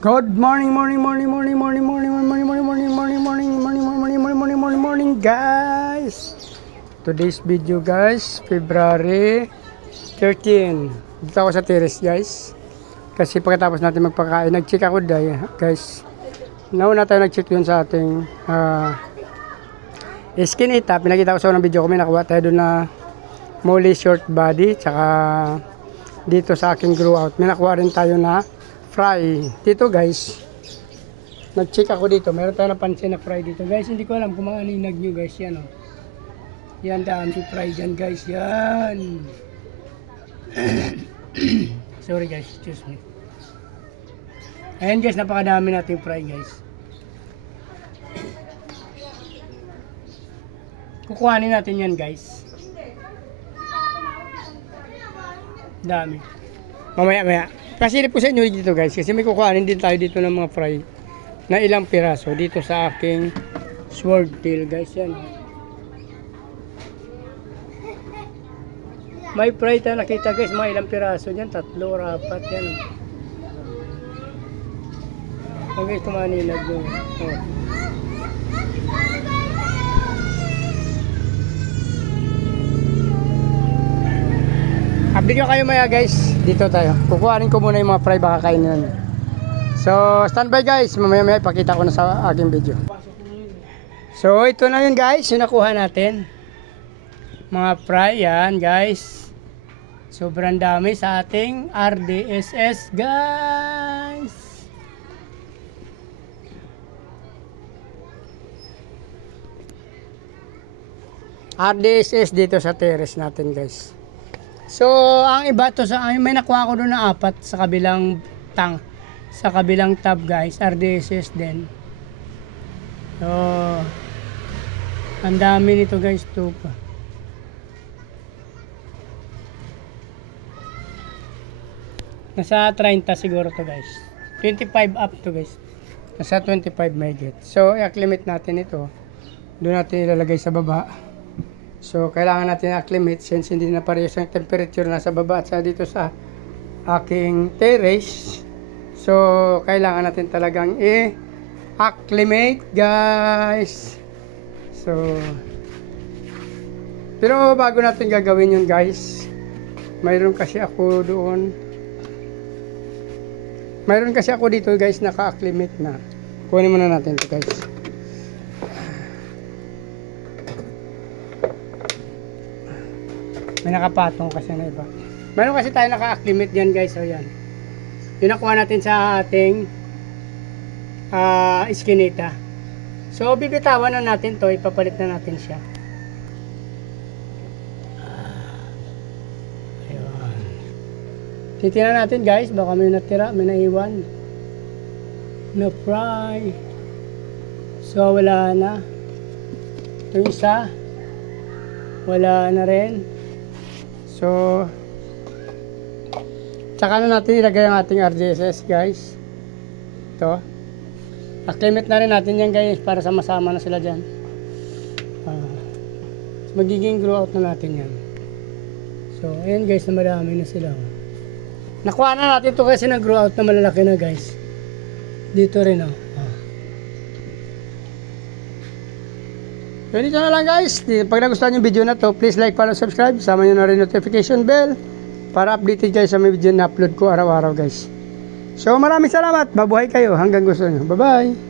Good morning, guys. Today's video, guys, February 13. Dito ako sa terrace, guys. Kasi pagkatapos natin magpakain, nag-check ako guys. Nauna tayo nag-check yun sa ating Skinita. Pinakita ko sa unang video ko, may nakuha tayo doon na Molly short body. Tsaka dito sa aking grow out, may nakuha rin tayo na fry dito, guys. Nag-check ako dito, meron tayo napansin na fry dito, guys. Hindi ko alam kung mga aninag nyo, guys. Yan, oh. Yan, daan si fry dyan, guys. Yan. Sorry, guys, excuse me. Ayan, guys, napakadami natin fry, guys. Kukuhanin natin yan, guys. Dami. Mamaya. Kasi po sa inyo dito, guys, kasi may kukuhanin din tayo dito ng mga fry na ilang piraso dito sa aking swordtail, guys. Yan. May fry tayo nakita, guys, mga ilang piraso dyan, 3 o 4 yan. Okay, kumaninag doon. Oh. Update ko kayo maya, guys. Dito tayo. Kukuhanin ko muna yung mga fry, baka kainin. So, standby, guys. Mamaya ipakita ko na sa aking video. So, ito na yun, guys. Yung nakuha natin. Mga fry yan, guys. Sobrang dami sa ating RDSS, guys. RDSS dito sa terrace natin, guys. So, ang iba to sa may nakuha ko doon na 4 sa kabilang tab, guys, RDSS din. So, ang dami nito, guys, to pa. Nasa 30 siguro to, guys. 25 up to, guys. Nasa 25 may get. So, i-acclimate natin ito. Doon natin ilalagay sa baba. So, kailangan natin acclimate since hindi na parehas ang temperature nasa baba at sa dito sa aking terrace. So, kailangan natin talagang i-acclimate, guys. So, pero bago natin gagawin yun, guys, mayroon kasi ako dito, guys, naka-acclimate na. Kunin muna natin ito, guys. May nakapatong kasi na iba. Meron kasi tayo naka-acclimate dyan, guys. So, yan. Yung nakuha natin sa ating Skinita. So, bibitawan na natin to. Ipapalit na natin siya. Ayun. Titignan natin, guys. Baka may natira, may naiwan. Na fry. So, wala na. Ito isa. Wala na rin. So, tsaka na natin ilagay ang ating RDSS, guys. Ito. Acclimate na rin natin yan, guys, para sama-sama na sila dyan. Magiging grow out na natin yan. So, ayan, guys, na marami na sila. Nakuha na natin ito kasi na grow out na malalaki na, guys. Dito rin, oh. So, dito na lang, guys. Pag nagustuhan yung video na to, please like, follow, subscribe. Sama nyo na rin notification bell para updated kayo sa mga video na upload ko araw-araw, guys. So, maraming salamat. Mabuhay kayo hanggang gusto nyo. Bye-bye.